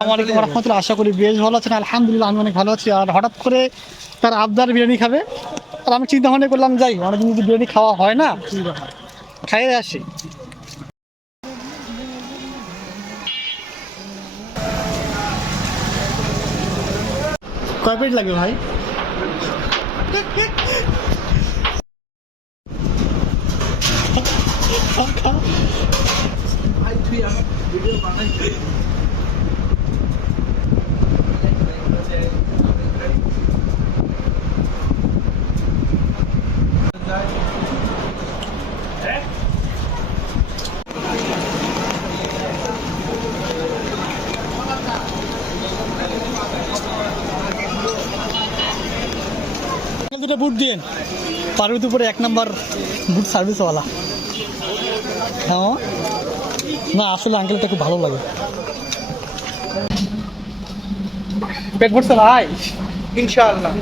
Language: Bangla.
আসসালামু আলাইকুম রহমতুল্লাহ। আশা করি বেশ ভালো আছেন। আলহামদুলিল্লাহ আমি অনেক ভালো আছি। আর হঠাৎ করে তার আবদার বিরিয়ানি খাবে, আর আমি চিন্তা ভাবনা করলাম যাই অনেকদিন যদি বিরিয়ানি খাওয়া হয় না, খাইয়ে আসি। কয় প্লেট লাগবে ভাই? দুটো বুট দিন, পারবিত উপরে 1 নাম্বার বুট সার্ভিসওয়ালা। হ্যাঁ না, আসলে আঙ্কেলটা খুব ভালো লাগে। পেট ভরছে ভাই? ইনশাআল্লাহ।